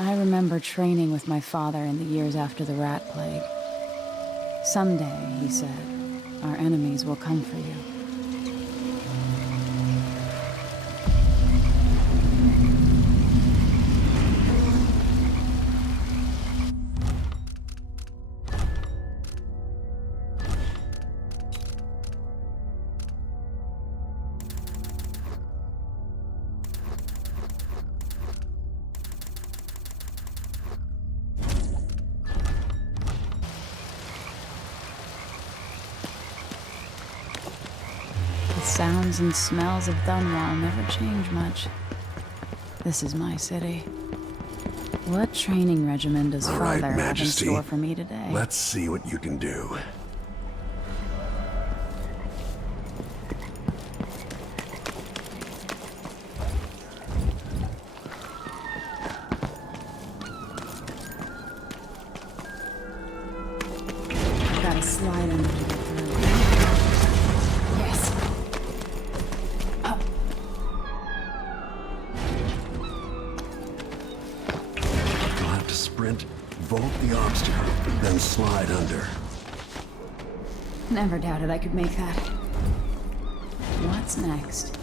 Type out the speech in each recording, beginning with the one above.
I remember training with my father in the years after the rat plague. Someday, he said, our enemies will come for you. The sounds and smells of Dunwall never change much. This is my city. What training regimen does Father have in store for me today? Let's see what you can do. I've got a slide under to get through. Yes. You'll have to sprint, vault the obstacle, then slide under. Never doubted I could make that. What's next?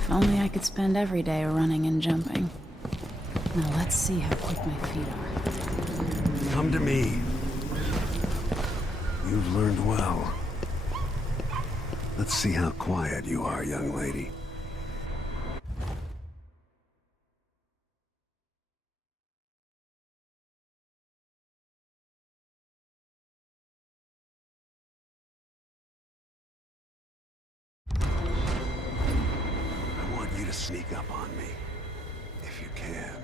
If only I could spend every day running and jumping. Now let's see how quick my feet are. Come to me. You've learned well. Let's see how quiet you are, young lady. Sneak up on me, if you can.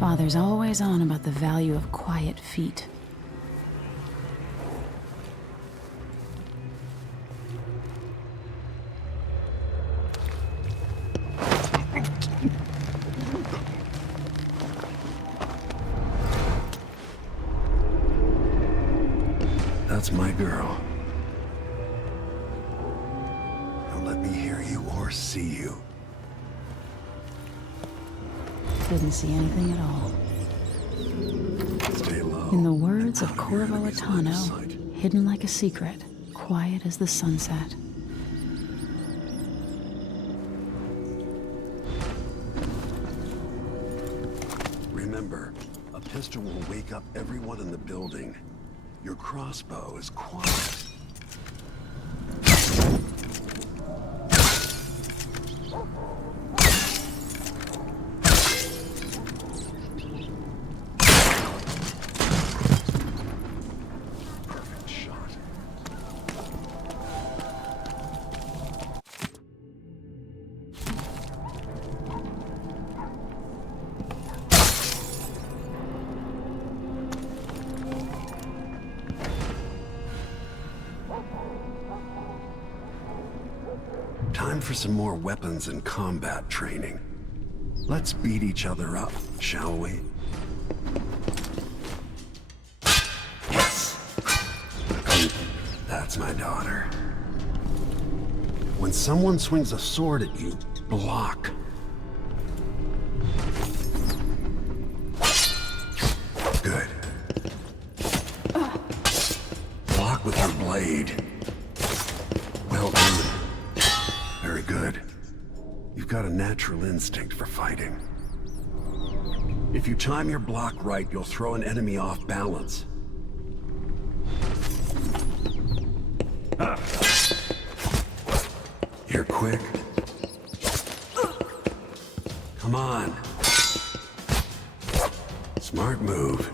Father's always on about the value of quiet feet. That's my girl. Let me hear you or see you. Didn't see anything at all. Stay low. In the words of Corvo Atano, hidden like a secret, quiet as the sunset. Remember, a pistol will wake up everyone in the building. Your crossbow is quiet. Time for some more weapons and combat training. Let's beat each other up, shall we? Yes! That's my daughter. When someone swings a sword at you, block. Good. Block with your blade. Well done. Very good. You've got a natural instinct for fighting. If you time your block right, you'll throw an enemy off balance. You're quick. Come on. Smart move.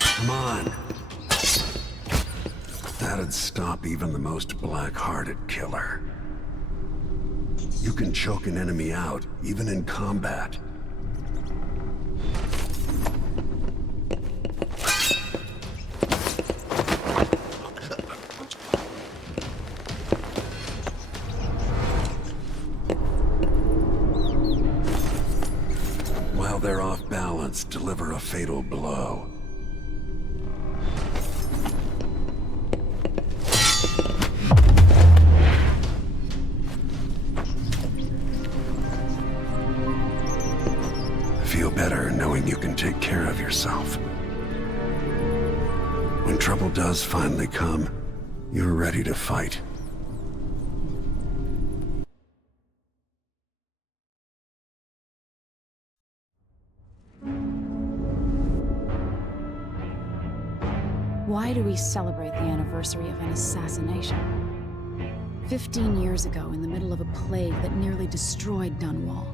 Come on. That'd stop even the most black-hearted killer. You can choke an enemy out, even in combat. While they're off balance, deliver a fatal blow. Feel better knowing you can take care of yourself. When trouble does finally come, you're ready to fight. Why do we celebrate the anniversary of an assassination? 15 years ago, in the middle of a plague that nearly destroyed Dunwall,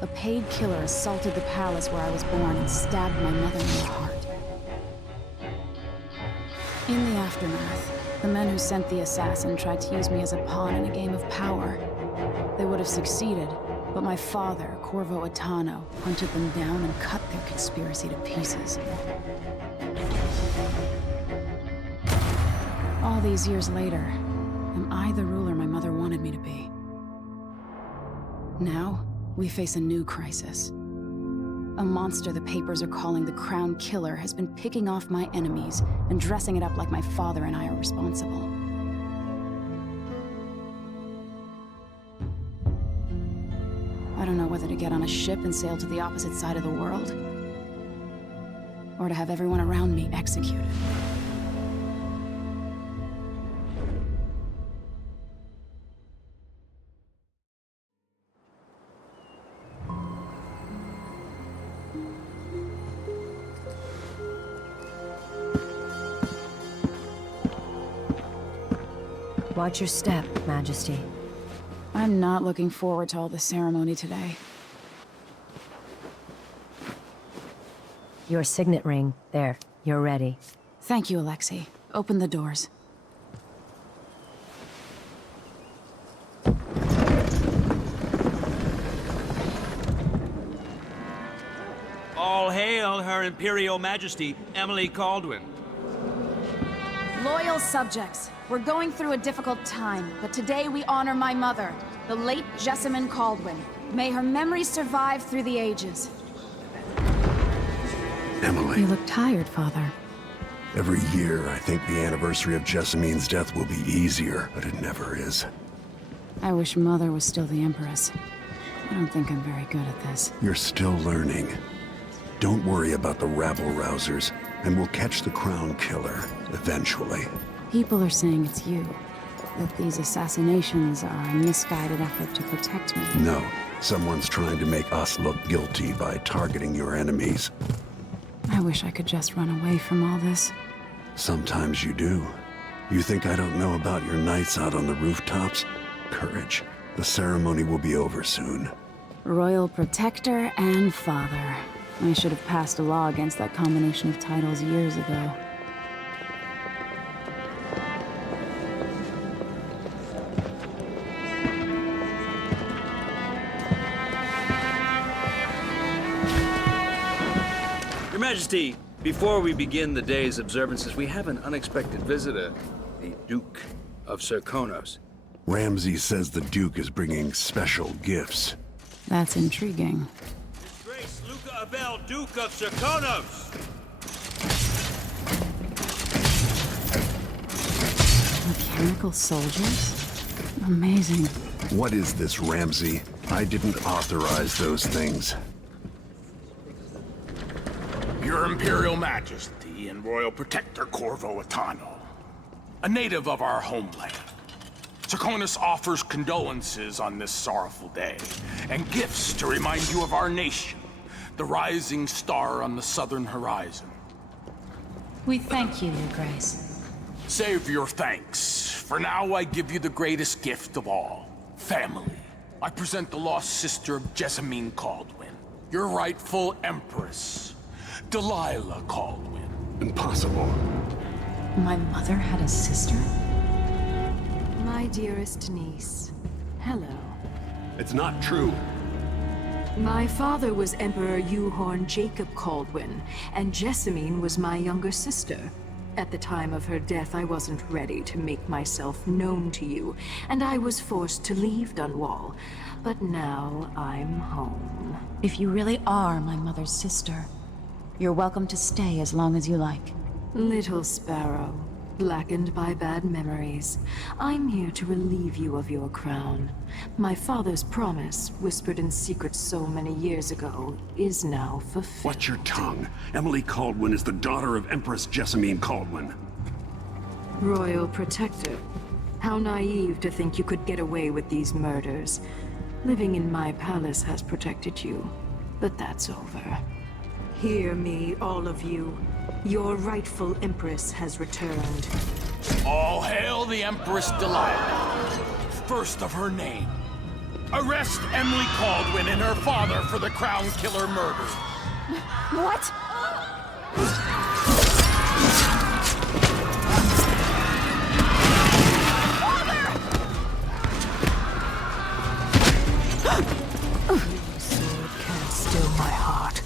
a paid killer assaulted the palace where I was born and stabbed my mother in the heart. In the aftermath, the men who sent the assassin tried to use me as a pawn in a game of power. They would have succeeded, but my father, Corvo Attano, hunted them down and cut their conspiracy to pieces. All these years later, am I the ruler my mother wanted me to be? Now, we face a new crisis. A monster the papers are calling the Crown Killer has been picking off my enemies and dressing it up like my father and I are responsible. I don't know whether to get on a ship and sail to the opposite side of the world, or to have everyone around me executed. Watch your step, Majesty. I'm not looking forward to all the ceremony today. Your signet ring. There, you're ready. Thank you, Alexei. Open the doors. All hail Her Imperial Majesty, Emily Caldwin. Loyal subjects, we're going through a difficult time, but today we honor my mother, the late Jessamine Caldwin. May her memory survive through the ages. Emily. You look tired, Father. Every year, I think the anniversary of Jessamine's death will be easier, but it never is. I wish Mother was still the Empress. I don't think I'm very good at this. You're still learning. Don't worry about the rabble-rousers, and we'll catch the Crown Killer, eventually. People are saying it's you. That these assassinations are a misguided effort to protect me. No, someone's trying to make us look guilty by targeting your enemies. I wish I could just run away from all this. Sometimes you do. You think I don't know about your nights out on the rooftops? Courage. The ceremony will be over soon. Royal Protector and Father. I should have passed a law against that combination of titles years ago. Your Majesty, before we begin the day's observances, we have an unexpected visitor, the Duke of Serkonos. Ramsay says the Duke is bringing special gifts. That's intriguing. His Grace Luca Abel, Duke of Serkonos! Mechanical soldiers? Amazing. What is this, Ramsay? I didn't authorize those things. Your Imperial Majesty and Royal Protector Corvo Attano, a native of our homeland. Serkonos offers condolences on this sorrowful day, and gifts to remind you of our nation, the rising star on the southern horizon. We thank you, Your Grace. Save your thanks. For now, I give you the greatest gift of all, family. I present the lost sister of Jessamine Caldwin, your rightful Empress, Delilah Caldwin. Impossible. My mother had a sister? My dearest niece, hello. It's not true. My father was Emperor Yuhorn Jacob Kaldwin, and Jessamine was my younger sister. At the time of her death, I wasn't ready to make myself known to you, and I was forced to leave Dunwall. But now I'm home. If you really are my mother's sister, you're welcome to stay as long as you like. Little sparrow, blackened by bad memories, I'm here to relieve you of your crown. My father's promise, whispered in secret so many years ago, is now fulfilled. Watch your tongue. Emily Kaldwin is the daughter of Empress Jessamine Kaldwin. Royal Protector. How naive to think you could get away with these murders. Living in my palace has protected you, but that's over. Hear me, all of you. Your rightful Empress has returned. All hail the Empress Delilah, first of her name. Arrest Emily Kaldwin and her father for the Crown Killer murder. What? Sword can't still my heart.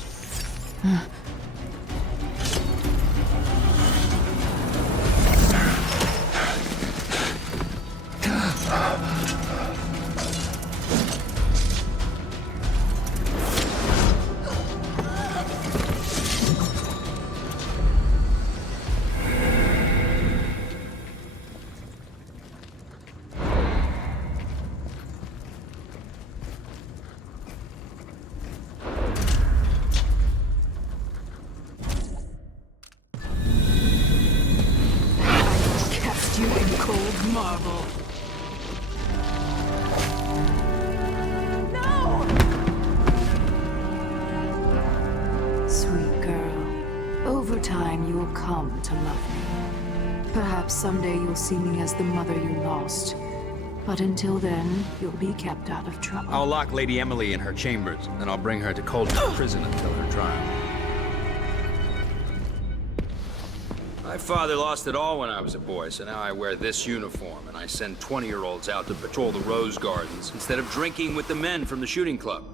You in cold marble. No! Sweet girl, over time you will come to love me. Perhaps someday you'll see me as the mother you lost. But until then, you'll be kept out of trouble. I'll lock Lady Emily in her chambers, then I'll bring her to Coldwood Prison until her trial. My father lost it all when I was a boy, so now I wear this uniform, and I send 20-year-olds out to patrol the rose gardens instead of drinking with the men from the shooting club.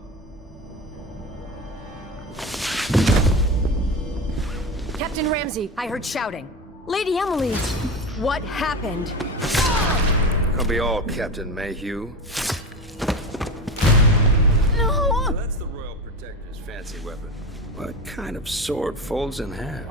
Captain Ramsey, I heard shouting. Lady Emily, what happened? It'll be all Captain Mayhew. No! So that's the Royal Protector's fancy weapon. What kind of sword folds in half?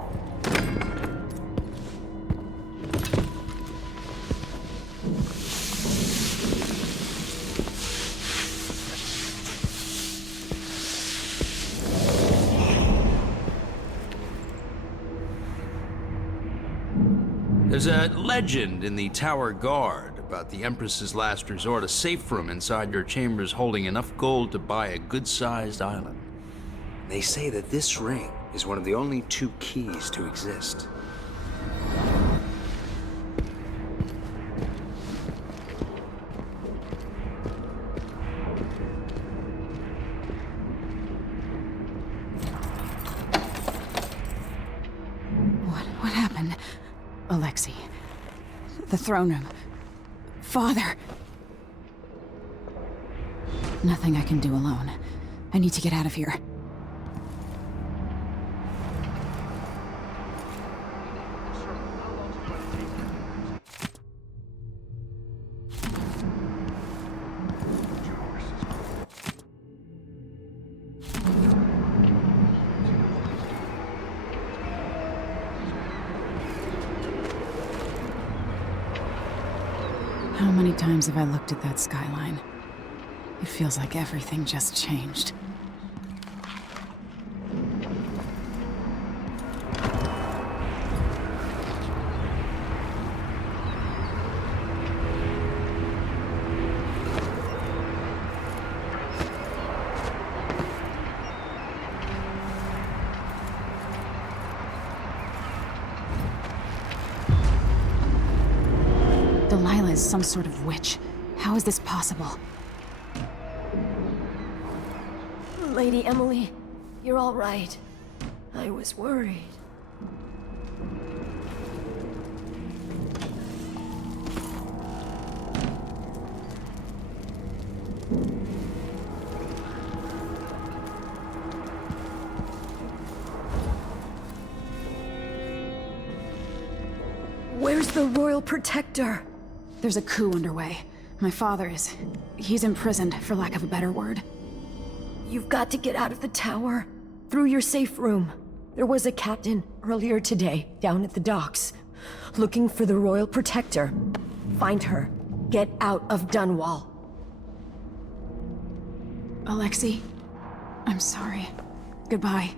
There's a legend in the Tower Guard about the Empress's last resort, a safe room inside your chambers holding enough gold to buy a good-sized island. They say that this ring is one of the only 2 keys to exist. What happened? Alexei. The throne room. Father. Nothing I can do alone. I need to get out of here. How many times have I looked at that skyline? It feels like everything just changed. Delilah is some sort of witch. How is this possible? Lady Emily, you're all right. I was worried. Where's the Royal Protector? There's a coup underway. My father is... he's imprisoned, for lack of a better word. You've got to get out of the tower. Through your safe room. There was a captain earlier today, down at the docks, looking for the Royal Protector. Find her. Get out of Dunwall. Alexei, I'm sorry. Goodbye.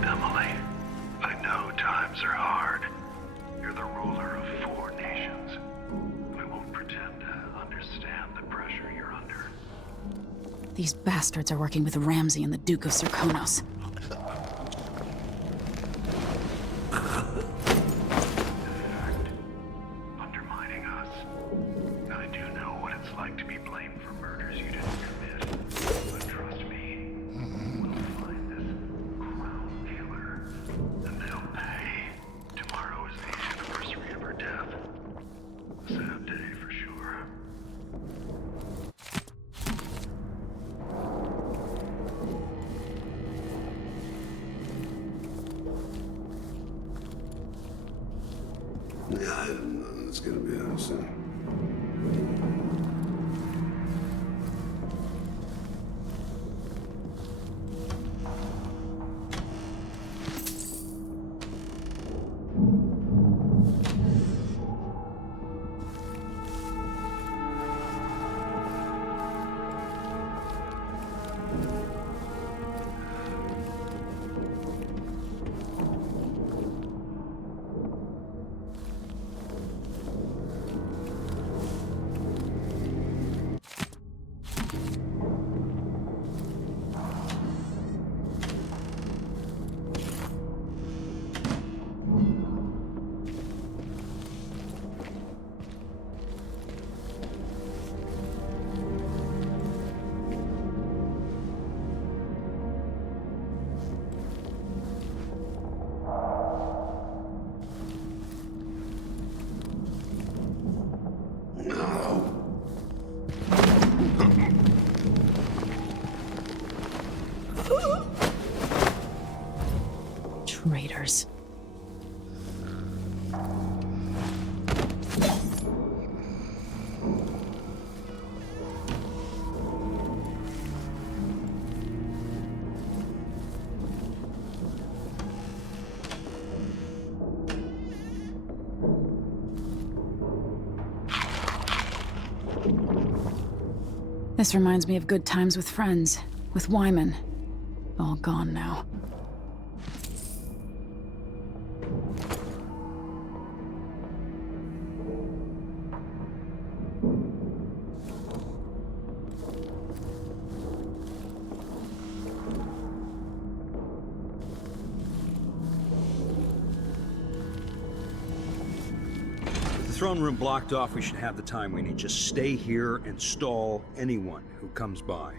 Emily, I know times are hard. You're the ruler of 4 nations. I won't pretend to understand the pressure you're under. These bastards are working with Ramsey and the Duke of Serkonos. Undermining us. I do know what it's like to be blamed for murders you didn't commit. But trust me, we'll find this crown killer, and they'll pay. Tomorrow is the anniversary of her death. A sad day for sure. Yeah, it's gonna be awesome. Traitors. This reminds me of good times with friends, with Wyman. All gone now. Throne room blocked off, we should have the time we need. Just stay here and stall anyone who comes by.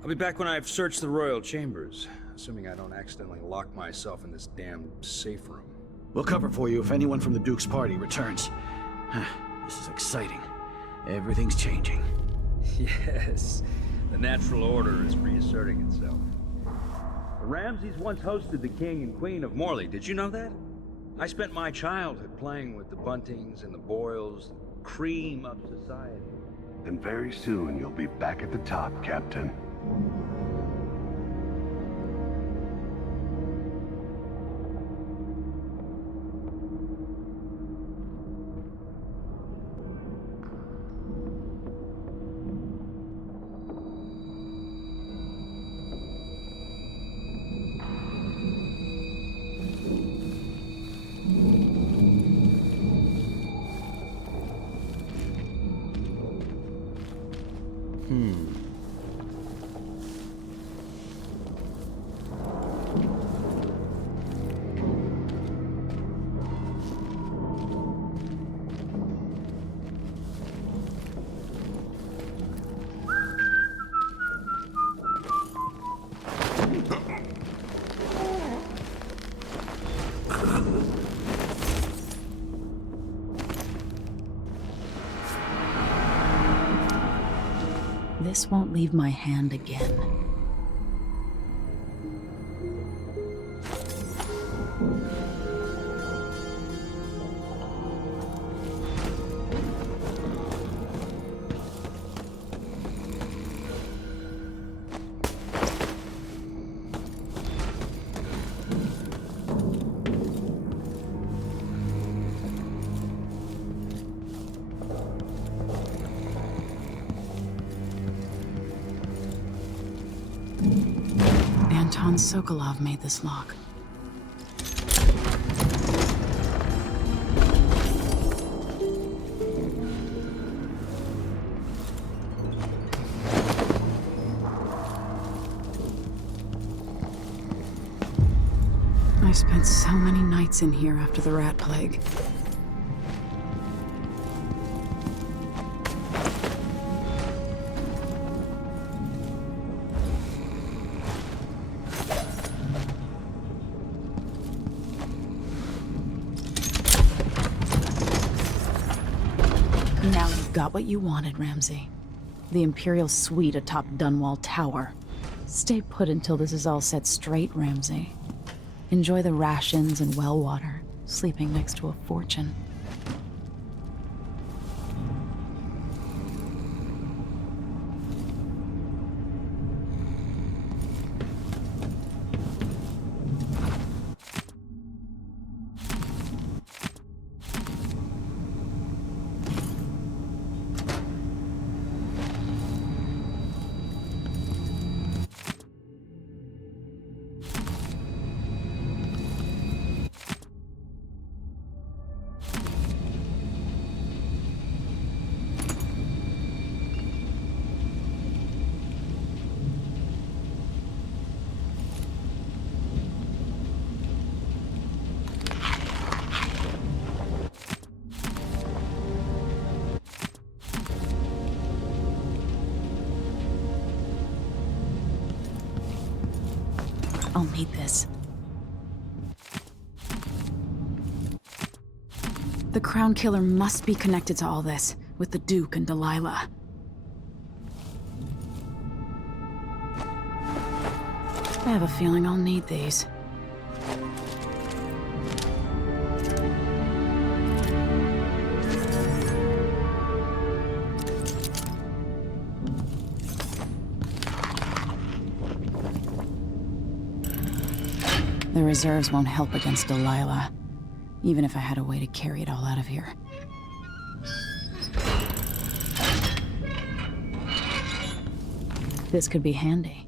I'll be back when I've searched the royal chambers, assuming I don't accidentally lock myself in this damn safe room. We'll cover for you if anyone from the Duke's party returns. This is exciting. Everything's changing. Yes, the natural order is reasserting itself. The Ramseys once hosted the king and queen of Morley. Did you know that? I spent my childhood playing with the Buntings and the Boyles, the cream of society. And very soon you'll be back at the top, Captain. This won't leave my hand again. Anton Sokolov made this lock. I spent so many nights in here after the rat plague. Now you've got what you wanted, Ramsey. The Imperial suite atop Dunwall Tower. Stay put until this is all set straight, Ramsey. Enjoy the rations and well water, sleeping next to a fortune. I'll need this. The Crown Killer must be connected to all this, with the Duke and Delilah. I have a feeling I'll need these. The reserves won't help against Delilah, even if I had a way to carry it all out of here. This could be handy.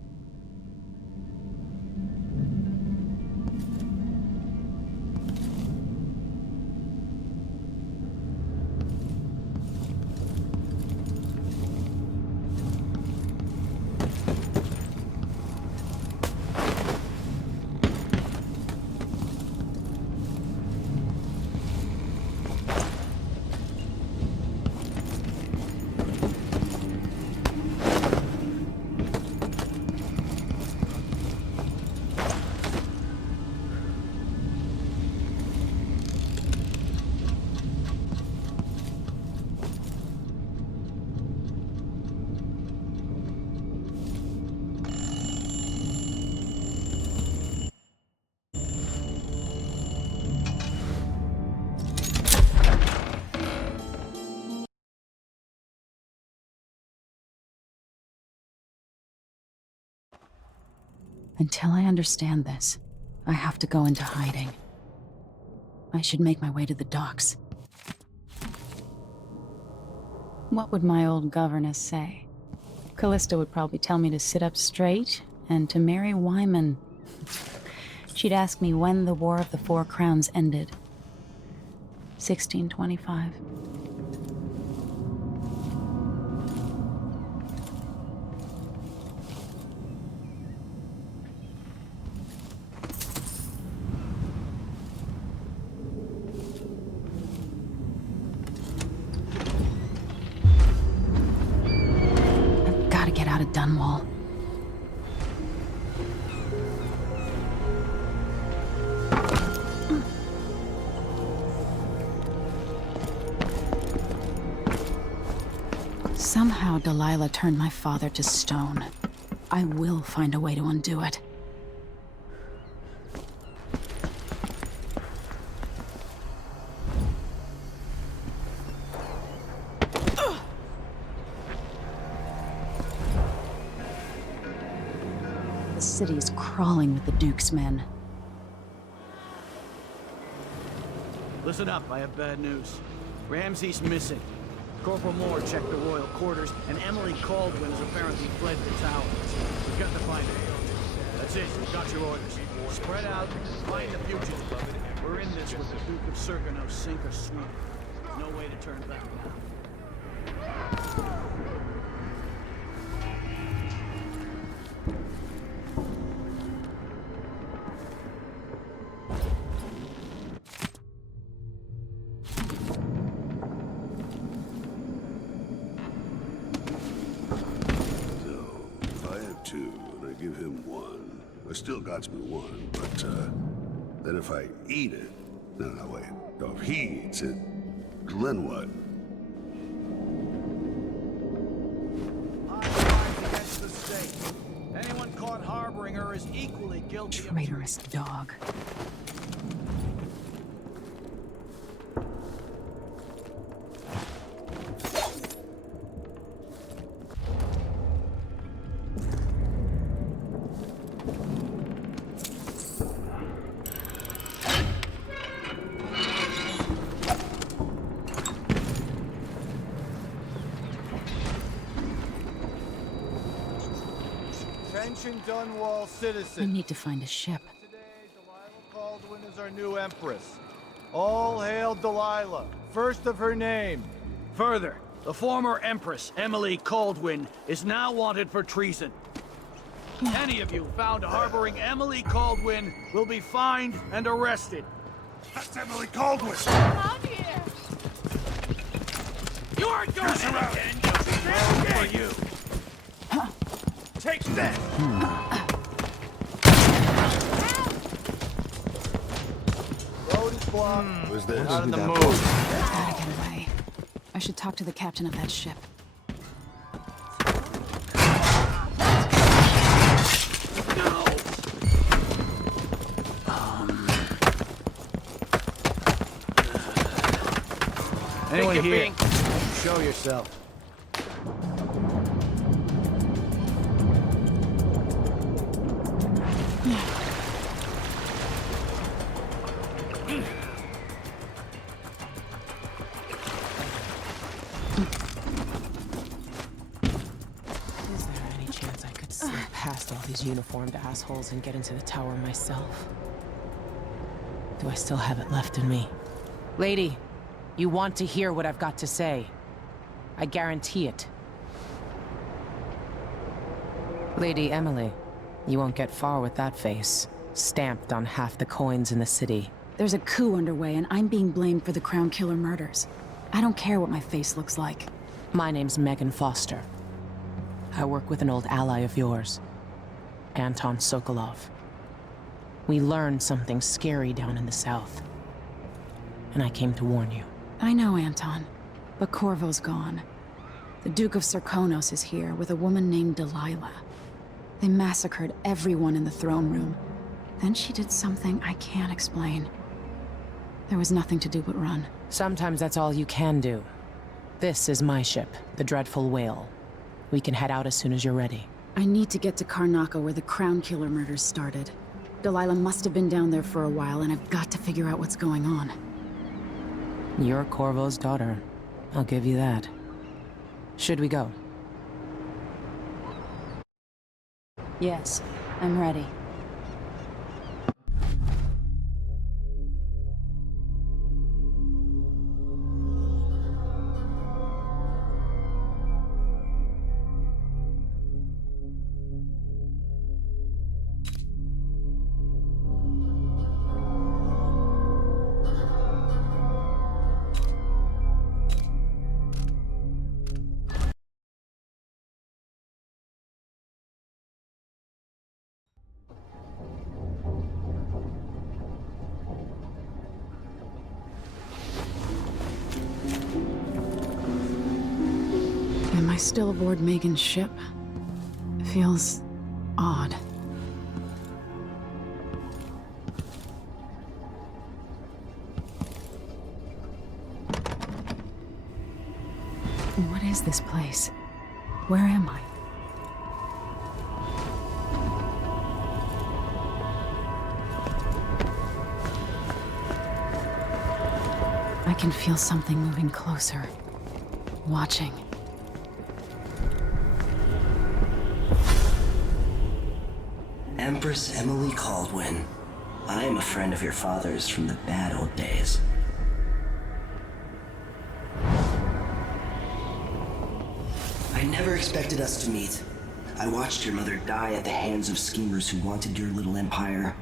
Until I understand this, I have to go into hiding. I should make my way to the docks. What would my old governess say? Callista would probably tell me to sit up straight and to marry Wyman. She'd ask me when the War of the Four Crowns ended. 1625. of Dunwall. Somehow Delilah turned my father to stone. I will find a way to undo it. The city's crawling with the Duke's men. Listen up, I have bad news. Ramsey's missing. Corporal Moore checked the royal quarters, and Emily Caldwin has apparently fled the tower. We've got to find her. That's it, we've got your orders. Spread out, find the fugitive. We're in this with the Duke of Sergano, sink or swim. There's no way to turn back now. Give him one. It still got me one, but then if I eat it, no, wait. No, if he eats it, then what? Against the state. Anyone caught harboring her is equally guilty. Traitorous dog. Attention Dunwall I citizens. need to find a ship. Today, Delilah Caldwin is our new empress. All hail Delilah, first of her name. Further, the former Empress, Emily Caldwin, is now wanted for treason. Any of you found harboring Emily Caldwin will be fined and arrested. That's Emily Caldwin! You aren't going again! For you! Take that! Road is blocked. Who's this? Out of the move. Gotta get away. I should talk to the captain of that ship. Anyone here? Show yourself. Is there any chance I could slip past all these uniformed assholes and get into the tower myself? Do I still have it left in me? Lady, you want to hear what I've got to say. I guarantee it. Lady Emily, you won't get far with that face, stamped on half the coins in the city. There's a coup underway, and I'm being blamed for the Crown Killer murders. I don't care what my face looks like. My name's Megan Foster. I work with an old ally of yours, Anton Sokolov. We learned something scary down in the south, and I came to warn you. I know, Anton, but Corvo's gone. The Duke of Serkonos is here with a woman named Delilah. They massacred everyone in the throne room. Then she did something I can't explain. There was nothing to do but run. Sometimes that's all you can do. This is my ship, the Dreadful Whale. We can head out as soon as you're ready. I need to get to Karnaca where the Crown Killer murders started. Delilah must have been down there for a while, and I've got to figure out what's going on. You're Corvo's daughter. I'll give you that. Should we go? Yes, I'm ready. Am I still aboard Megan's ship? It feels odd. What is this place? Where am I? I can feel something moving closer. Watching. Empress Emily Caldwin. I am a friend of your father's from the bad old days. I never expected us to meet. I watched your mother die at the hands of schemers who wanted your little empire.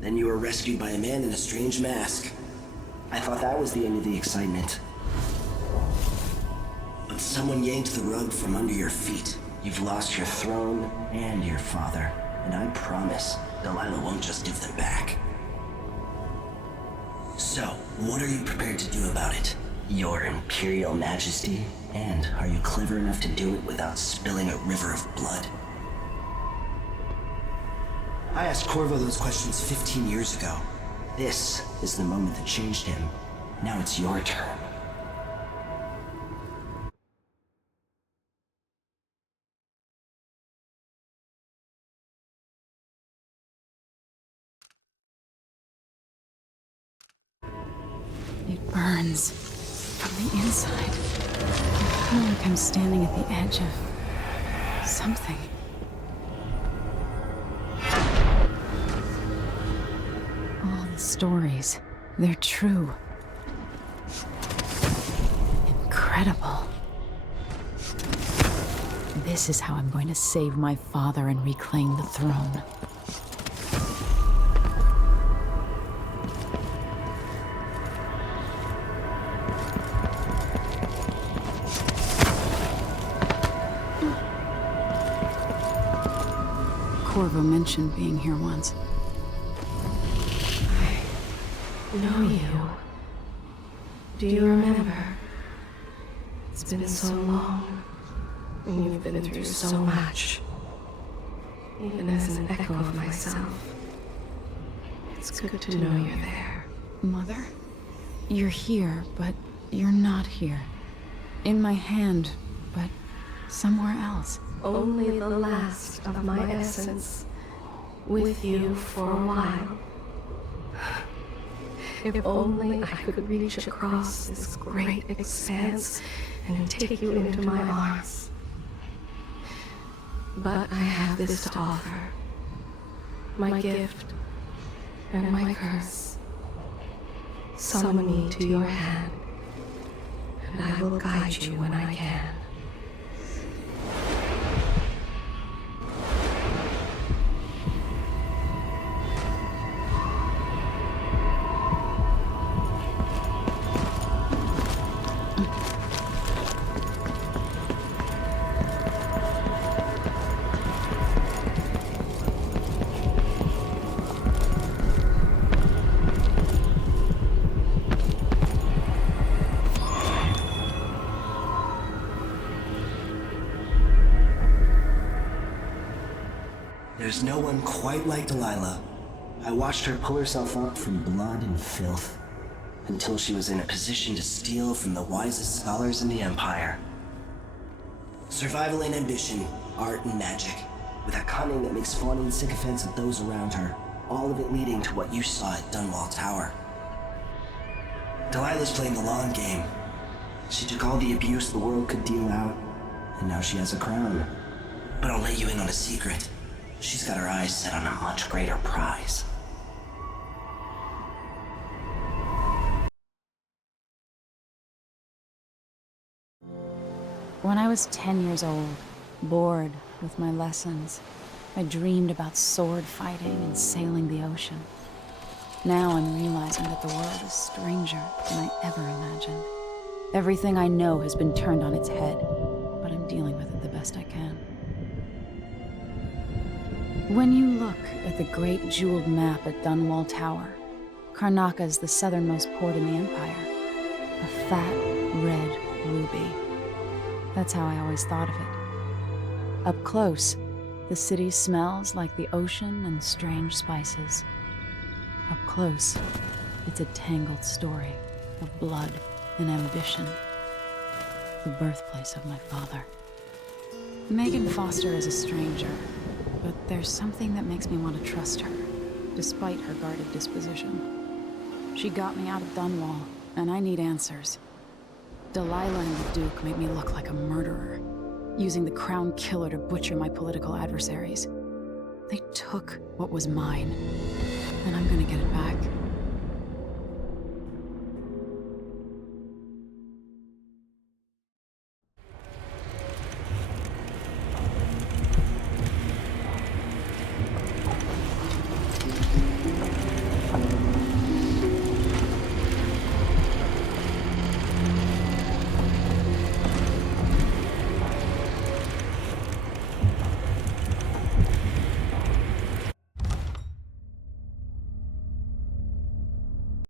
Then you were rescued by a man in a strange mask. I thought that was the end of the excitement. But someone yanked the rug from under your feet. You've lost your throne and your father. And I promise, Delilah won't just give them back. So, what are you prepared to do about it? Your Imperial Majesty? And are you clever enough to do it without spilling a river of blood? I asked Corvo those questions 15 years ago. This is the moment that changed him. Now it's your turn. It burns from the inside. I feel like I'm standing at the edge of something. All the stories, they're true. Incredible. This is how I'm going to save my father and reclaim the throne. Corvo mentioned being here once. I know you. Do you remember? It's been so long, and you've been through so much. Even as an echo of myself, it's good to know you're there. Mother? You're here, but you're not here. In my hand, but somewhere else. Only the last of my essence, with you for a while. If only I could reach across this great expanse and take you into my arms. But I have this to offer. My gift and my curse. Summon me to your hand, and I will guide you when I can. There's no one quite like Delilah. I watched her pull herself up from blood and filth, until she was in a position to steal from the wisest scholars in the Empire. Survival and ambition, art and magic, with a cunning that makes fawning sycophants of those around her, all of it leading to what you saw at Dunwall Tower. Delilah's playing the long game. She took all the abuse the world could deal out, and now she has a crown. But I'll let you in on a secret. She's got her eyes set on a much greater prize. When I was 10 years old, bored with my lessons, I dreamed about sword fighting and sailing the ocean. Now I'm realizing that the world is stranger than I ever imagined. Everything I know has been turned on its head, but I'm dealing with it the best I can. When you look at the great jeweled map at Dunwall Tower, Karnaca is the southernmost port in the Empire. A fat, red ruby. That's how I always thought of it. Up close, the city smells like the ocean and strange spices. Up close, it's a tangled story of blood and ambition. The birthplace of my father. Megan Foster is a stranger, but there's something that makes me want to trust her, despite her guarded disposition. She got me out of Dunwall, and I need answers. Delilah and the Duke made me look like a murderer, using the Crown Killer to butcher my political adversaries. They took what was mine, and I'm gonna get it back.